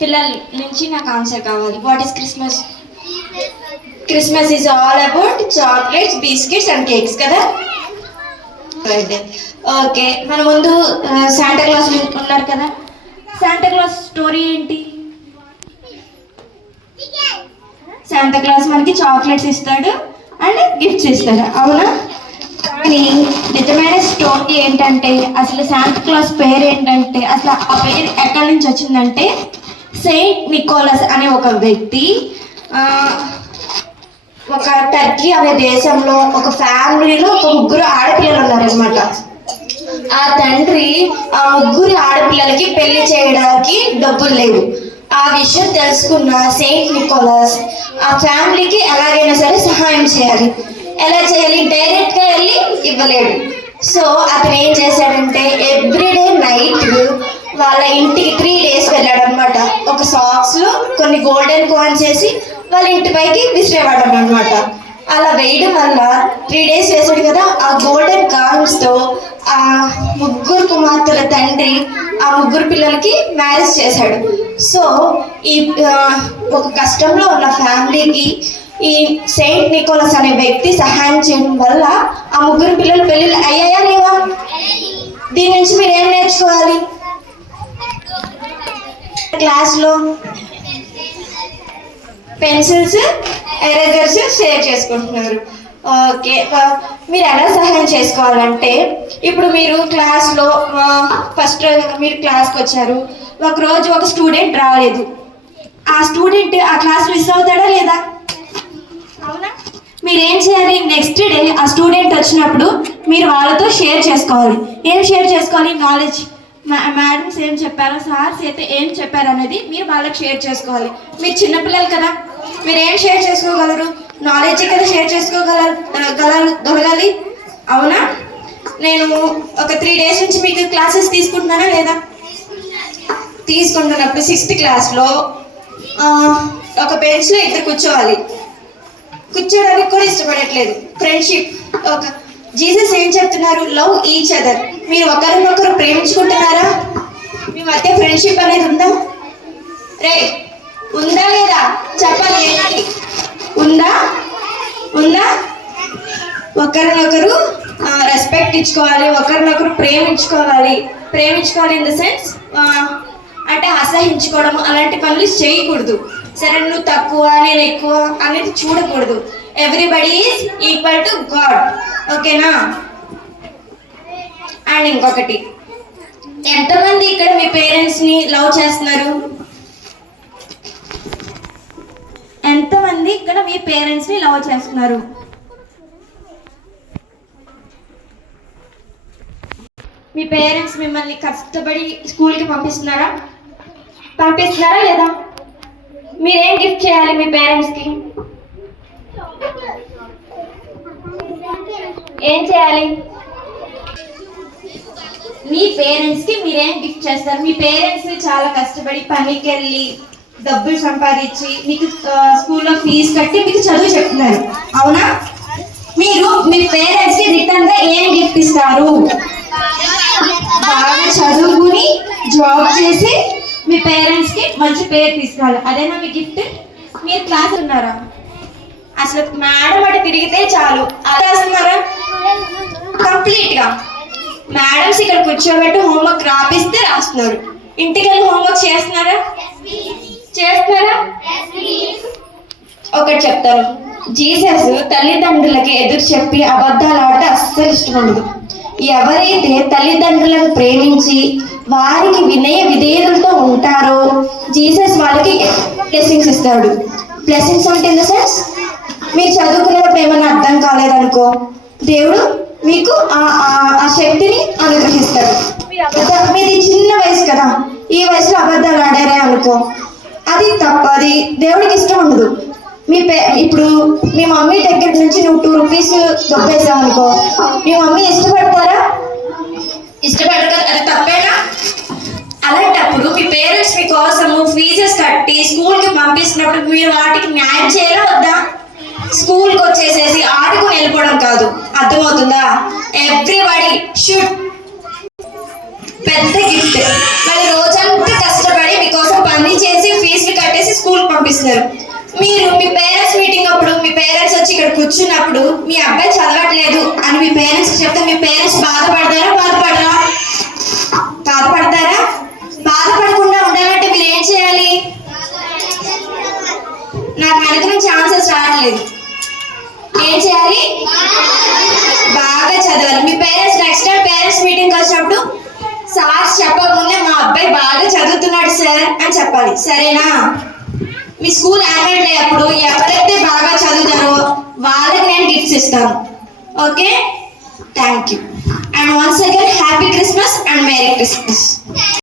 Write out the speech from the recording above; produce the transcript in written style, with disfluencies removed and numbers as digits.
పిల్లల నుంచి నాకు ఆన్సర్ కావాలి. What is Christmas? Christmas is all about chocolates, biscuits and cakes కదా. ఓకే, మన ముందు శాంటా క్లాస్ ఉన్నారు కదా. శాంటా క్లాస్ స్టోరీ ఏంటి? శాంటా క్లాస్ మనకి చాక్లెట్స్ ఇస్తాడు అండ్ గిఫ్ట్స్ ఇస్తాడు, అవునా? కానీ నిజమైన స్టోరీ ఏంటంటే, అసలు శాంటా క్లాస్ పేరు ఏంటంటే, అసలు ఆ పేరు ఎక్కడి నుంచి వచ్చిందంటే, సెయింట్ నికోలస్ అనే ఒక వ్యక్తి ఒక టర్కీ అనే దేశంలో ఒక ఫ్యామిలీలో ఒక ముగ్గురు ఆడపిల్లలు ఉన్నారనమాట. ఆ తండ్రి ఆ ముగ్గురు ఆడపిల్లలకి పెళ్లి చేయడానికి డబ్బులు లేవు. ఆ విషయం తెలుసుకున్న సెయింట్ నికోలస్ ఆ ఫ్యామిలీకి ఎలాగైనా సరే సహాయం చేయాలి. ఎలా చేయాలి? డైరెక్ట్గా వెళ్ళి ఇవ్వలేడు. సో అతను ఏం చేశాడంటే, ఎవ్రీడే నైట్ వాళ్ళ ఇంటికి 3 days వెళ్ళాడు అనమాట. ఒక సాక్స్లో కొన్ని గోల్డెన్ కాయిన్స్ వేసి వాళ్ళ ఇంటి పైకి విసిరేవాడు అనమాట. అలా వేయడం వల్ల 3 days వేసాడు కదా, ఆ గోల్డెన్ కాయిన్స్తో ఆ ముగ్గురు కుమార్తెల తండ్రి ఆ ముగ్గురు పిల్లలకి మ్యారేజ్ చేశాడు. సో ఈ ఒక కష్టంలో ఉన్న ఫ్యామిలీకి ఈ సెయింట్ నికోలస్ అనే వ్యక్తి సహాయం చేయడం వల్ల ఆ ముగ్గురు పిల్లలు పెళ్ళిళ్ళు అయ్యాయా లేవా? దీని నుంచి మీరు ఏం నేర్చుకోవాలి? క్లాస్లో పెన్సిల్స్, ఎరేజర్స్ షేర్ చేసుకుంటున్నారు. ఓకే, మీరు ఎలా సహాయం చేసుకోవాలంటే, ఇప్పుడు మీరు క్లాస్లో ఫస్ట్ మీరు క్లాస్కి వచ్చారు, ఒకరోజు ఒక స్టూడెంట్ రాలేదు. ఆ స్టూడెంట్ ఆ క్లాస్ మిస్ అవుతాడా లేదా? అవునా? మీరు ఏం చేయాలి? నెక్స్ట్ డే ఆ స్టూడెంట్ వచ్చినప్పుడు మీరు వాళ్ళతో షేర్ చేసుకోవాలి. ఏం షేర్ చేసుకోవాలి? నాలెడ్జ్. మేడమ్స్ ఏం చెప్పారో, సార్స్ అయితే ఏం చెప్పారు అనేది మీరు వాళ్ళకి షేర్ చేసుకోవాలి. మీరు చిన్నపిల్లలు కదా, మీరు ఏం షేర్ చేసుకోగలరు? నాలెడ్జ్ కదా షేర్ చేసుకోగలగాలి, అవునా? నేను ఒక 3 days నుంచి మీకు క్లాసెస్ తీసుకుంటున్నానా లేదా? తీసుకుంటున్నప్పుడు 6th classలో ఒక బెంచ్లో 2 కూర్చోవాలి. కూర్చోడానికి కూడా ఇష్టపడట్లేదు. ఫ్రెండ్షిప్. ఒక జీసస్ ఏం చెప్తున్నారు? Love each other. మీరు ఒకరినొకరు ప్రేమించుకుంటున్నారా? మీ మధ్య ఫ్రెండ్షిప్ అనేది ఉందా? రే, ఉందా లేదా చెప్పాలి. ఉందా? ఒకరినొకరు రెస్పెక్ట్ ఇచ్చుకోవాలి, ఒకరినొకరు ప్రేమించుకోవాలి ఇన్ ద సెన్స్ అంటే అసహించుకోవడం అలాంటి పనులు చేయకూడదు. సరే, నువ్వు తక్కువ నేను ఎక్కువ అనేది చూడకూడదు. Everybody is equal to God, ఓకేనా? అండ్ ఇంకొకటి, ఎంతమంది ఇక్కడ మీ పేరెంట్స్ని లవ్ చేస్తున్నారు? ఎంతమంది ఇక్కడ మీ పేరెంట్స్ని లవ్ చేస్తున్నారు? మీ పేరెంట్స్ మిమ్మల్ని కష్టపడి స్కూల్కి పంపిస్తున్నారా లేదా? మీరేం గిఫ్ట్ చేయాలి మీ పేరెంట్స్కి? ఏం చేయాలి? మీ పేరెంట్స్కి మీరేం గిఫ్ట్ చేస్తారు? మీ పేరెంట్స్ని చాలా కష్టపడి పనికి వెళ్ళి డబ్బులు సంపాదించి మీకు స్కూల్లో ఫీజు కట్టి మీకు చదువు చెప్తున్నారు, అవునా? మీరు మీ పేరెంట్స్కి రిటర్న్గా ఏం గిఫ్ట్ ఇస్తారు? బాగా చదువుకుని జాబ్ చేసి మీ పేరెంట్స్కి మంచి పేరు తీసుకోవాలి, అదేనా మీ గిఫ్ట్? మీరు క్లాస్ ఉన్నారా? అసలు మేడం అటు తిరిగితే చాలు అదేస్తున్నారా కంప్లీట్గా. మేడమ్స్ ఇక్కడ కూర్చోబెట్టి హోంవర్క్ రాపిస్తే రాస్తున్నారు. ఇంటికి వెళ్ళి హోంవర్క్ చేస్తున్నారా? ఒకటి చెప్తాను, జీసస్ తల్లిదండ్రులకి ఎదురు చెప్పి అబద్ధాలు ఆడితే అస్సలు ఇష్టం ఉండదు. ఎవరైతే తల్లిదండ్రులను ప్రేమించి వారికి వినయ విధేయతలతో ఉంటారో జీసస్ వాళ్ళకి బ్లెస్సింగ్స్ ఇస్తాడు. బ్లెస్సింగ్స్ అంటే ఇన్ ద సెన్స్, మీరు చదువుకునేటప్పుడు ఏమన్నా అర్థం కాలేదనుకో, దేవుడు మీకు ఆ శక్తిని అనుగ్రహిస్తాడు. మీది చిన్న వయసు కదా, ఈ వయసులో అబద్ధాలు ఆడారే అనుకో, అది తప్ప, అది దేవుడికి ఇష్టం ఉండదు. ఇప్పుడు మీ మమ్మీ దగ్గర నుంచి నువ్వు 2 rupees దొబ్బేసావు అనుకో, మీ మమ్మీ ఇష్టపడతారా? ఇష్టపడతారు, అది తప్పేనా? అలాంటప్పుడు మీ పేరెంట్స్ మీకోసము ఫీజెస్ కట్టి స్కూల్కి పంపిస్తున్నప్పుడు మీరు వాటికి న్యాయం చేయాలా వద్దా? స్కూల్కి వచ్చేసేసి ఆడుకుని వెళ్ళిపోవడం కాదు, అర్థమవుతుందా? ఎవ్రీబడి షుడ్ పెద్ద గిఫ్ట్. మరి రోజంతా కష్టపడి మీకోసం పని చేసి చేస్తారు. మీరు మీ పేరెంట్స్ మీటింగ్ అప్పుడు మీ పేరెంట్స్ వచ్చి ఇక్కడ కూర్చున్నప్పుడు మీ అబ్బాయి చదవట్లేదు అని మీ పేరెంట్స్ చెప్తే మీ పేరెంట్స్ బాధపడతారా బాధపడతారా? బాధపడకుండా ఉండాలంటే మీరు ఏం చేయాలి? నాకు వెనక నుంచి ఆన్సర్స్ రావట్లేదు. ఏం చేయాలి? బాగా చదవాలి. మీ parents next time parents meeting వచ్చినప్పుడు సార్ చెప్పకముందే మా అబ్బాయి బాగా చదువుతున్నాడు సార్ అని చెప్పాలి. సరేనా? మీ స్కూల్ యాన్యువల్ డే అప్పుడు ఎవరైతే బాగా చదువుతారో వాళ్ళకి నేను గిఫ్ట్స్ ఇస్తాను. Okay, thank you. And once again happy Christmas and merry Christmas.